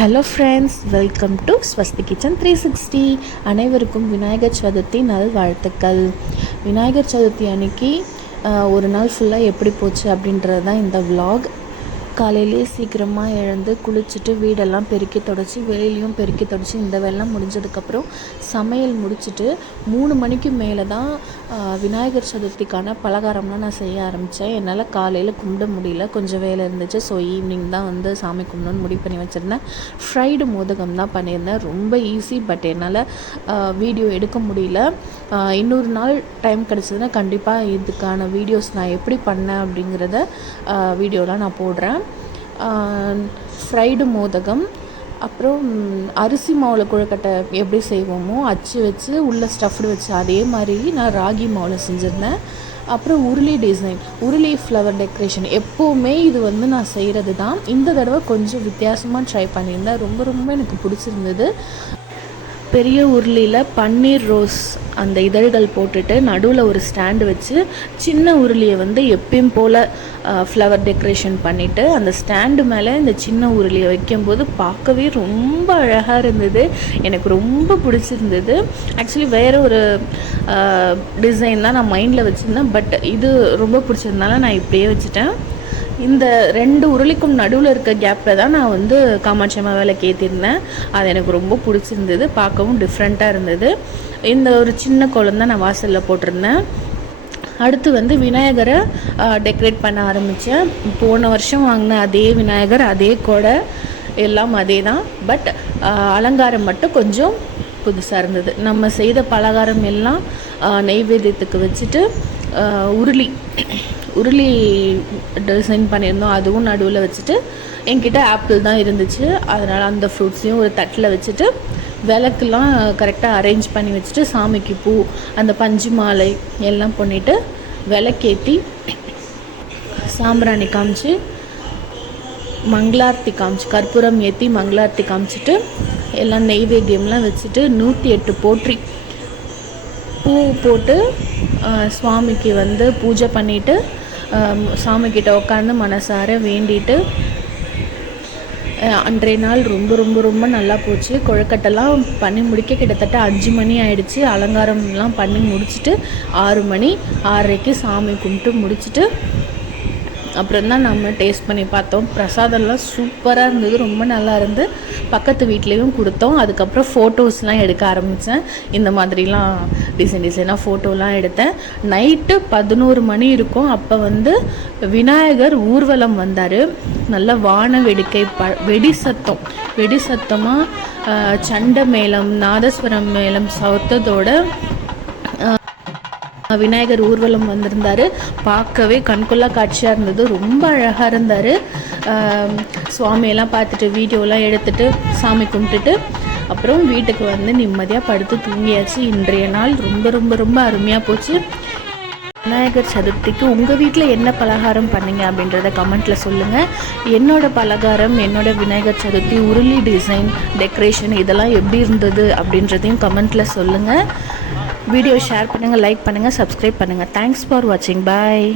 Hello friends, welcome to Swasti kitchen 360. அனைவருக்கும் விநாயகர் சதுர்த்தி நல்வாழ்த்துக்கள். விநாயகர் சதுர்த்தி அன்னைக்கு ஒரு நாள் ஃபுல்லாக எப்படி போச்சு அப்படின்றது தான் இந்த vlog. காலையிலேயே சீக்கிரமாக எழுந்து குளிச்சுட்டு வீடெல்லாம் பெருக்கி தொடச்சி வெளியிலையும் பெருக்கி தொடச்சி இந்த வேலைலாம் முடிஞ்சதுக்கப்புறம் சமையல் முடிச்சுட்டு 3 மணிக்கு மேலே தான் விநாயகர் சதுர்த்திக்கான பலகாரம்லாம் நான் செய்ய ஆரம்பித்தேன். என்னால் காலையில் கும்பிட முடியல, கொஞ்சம் வேலை இருந்துச்சு. ஸோ ஈவினிங் தான் வந்து சாமி கும்பிடணுன்னு முடிவு பண்ணி வச்சுருந்தேன். ஃப்ரைடு மோதகம் தான் பண்ணியிருந்தேன். ரொம்ப ஈஸி, பட் என்னால் வீடியோ எடுக்க முடியல. இன்னொரு நாள் டைம் கிடச்சதுன்னா கண்டிப்பாக இதுக்கான வீடியோஸ் நான் எப்படி பண்ணேன் அப்படிங்கிறத வீடியோலாம் நான் போடுறேன். ஃப்ரைடு மோதகம், அப்புறம் அரிசி மாவில் கொழுக்கட்டை எப்படி செய்வோமோ அச்சு வச்சு உள்ளே ஸ்டஃப்டு வச்சு அதே மாதிரி நான் ராகி மாவில் செஞ்சுருந்தேன். அப்புறம் உருளி டிசைன், உருளி ஃப்ளவர் டெக்கரேஷன் எப்போவுமே இது வந்து நான் செய்கிறது தான். இந்த தடவை கொஞ்சம் வித்தியாசமாக ட்ரை பண்ணியிருந்தேன். ரொம்ப ரொம்ப எனக்கு பிடிச்சிருந்தது. பெரிய உருளியில் பன்னீர் ரோஸ் அந்த இதழ்கள் போட்டுட்டு நடுவில் ஒரு ஸ்டாண்டு வச்சு சின்ன உருளியை வந்து எப்பயும் போல் ஃப்ளவர் டெக்கரேஷன் பண்ணிவிட்டு அந்த ஸ்டாண்டு மேலே இந்த சின்ன உருளியை வைக்கும்போது பார்க்கவே ரொம்ப அழகாக இருந்தது. எனக்கு ரொம்ப பிடிச்சிருந்தது. ஆக்சுவலி வேறு ஒரு டிசைன் தான் நான் மைண்டில் வச்சுருந்தேன், பட் இது ரொம்ப பிடிச்சதுனால நான் இப்படியே வச்சுட்டேன். இந்த 2 உருளிக்கும் நடுவில் இருக்க கேப்பில் தான் நான் வந்து காமாட்சி அம்மா வேலைக்கு ஏற்றிருந்தேன். அது எனக்கு ரொம்ப பிடிச்சிருந்தது, பார்க்கவும் டிஃப்ரெண்ட்டாக இருந்தது. இந்த ஒரு சின்ன கோலம் தான் நான் வாசலில் போட்டிருந்தேன். அடுத்து வந்து விநாயகரை டெக்கரேட் பண்ண ஆரம்பித்தேன். போன வருஷம் வாங்கின அதே விநாயகர், அதே கொடை, எல்லாம் அதே தான். பட் அலங்காரம் மட்டும் கொஞ்சம் புதுசாக இருந்தது. நம்ம செய்த பலகாரம் எல்லாம் நெய்வேத்தியத்துக்கு வச்சுட்டு உருளி டிசைன் பண்ணியிருந்தோம். அதுவும் நடுவில் வச்சுட்டு என்கிட்ட ஆப்பிள் தான் இருந்துச்சு, அதனால் அந்த ஃப்ரூட்ஸையும் ஒரு தட்டில் வச்சுட்டு விளக்குலாம் கரெக்டாக அரேஞ்ச் பண்ணி வச்சுட்டு சாமிக்கு பூ, அந்த பஞ்சு மாலை எல்லாம் பண்ணிவிட்டு விளக்கேற்றி சாம்பிராணி காமிச்சு மங்களார்த்தி காமிச்சு கற்பூரம் ஏற்றி மங்களார்த்தி காமிச்சிட்டு எல்லாம் நெய்வேத்தியம்லாம் வச்சுட்டு 108 போற்றி பூ போட்டு சுவாமிக்கு வந்து பூஜை பண்ணிவிட்டு சாமிக்கிட்ட உட்காந்து மனசார வேண்டிட்டு அன்றைய நாள் ரொம்ப ரொம்ப ரொம்ப நல்லா போச்சு. கொழுக்கட்டெல்லாம் பண்ணி முடிக்க கிட்டத்தட்ட 5 மணி ஆயிடுச்சு. அலங்காரம்லாம் பண்ணி முடிச்சுட்டு 6 மணி 6:30க்கு சாமி கும்பிட்டு முடிச்சுட்டு அப்புறம் தான் நம்ம டேஸ்ட் பண்ணி பார்த்தோம். பிரசாதம்லாம் சூப்பராக இருந்தது, ரொம்ப நல்லா இருந்து. பக்கத்து வீட்லேயும் கொடுத்தோம். அதுக்கப்புறம் ஃபோட்டோஸ்லாம் எடுக்க ஆரம்பித்தேன். இந்த மாதிரிலாம் டிசைனாக ஃபோட்டோலாம் எடுத்தேன். நைட்டு 11 மணி இருக்கும். அப்போ வந்து விநாயகர் ஊர்வலம் வந்தார். நல்ல வான வேடிக்கை, வெடி சத்தமாக சண்டை மேளம், நாதஸ்வரம் மேளம் சத்தத்தோட விநாயகர் ஊர்வலம் வந்திருந்தார். பார்க்கவே கண்கொள்ளா காட்சியாக இருந்தது. ரொம்ப அழகாக இருந்தார். சுவாமியெல்லாம் பார்த்துட்டு வீடியோலாம் எடுத்துகிட்டு சாமி கும்பிட்டுட்டு அப்புறம் வீட்டுக்கு வந்து நிம்மதியாக படுத்து தூங்கியாச்சு. இன்றைய நாள் ரொம்ப ரொம்ப ரொம்ப அருமையாக போச்சு. விநாயகர் சதுர்த்திக்கு உங்கள் வீட்டில் என்ன பலகாரம் பண்ணிங்க அப்படின்றத கமெண்ட்டில் சொல்லுங்கள். என்னோடய பலகாரம், என்னோடய விநாயகர் சதுர்த்தி உருளி டிசைன் டெக்கரேஷன் இதெல்லாம் எப்படி இருந்தது அப்படின்றதையும் கமெண்ட்டில் சொல்லுங்கள். வீடியோ ஷேர் பண்ணுங்கள், லைக் பண்ணுங்கள், சப்ஸ்கிரைப் பண்ணுங்கள். தேங்க்ஸ் ஃபார் வாட்சிங். பாய்.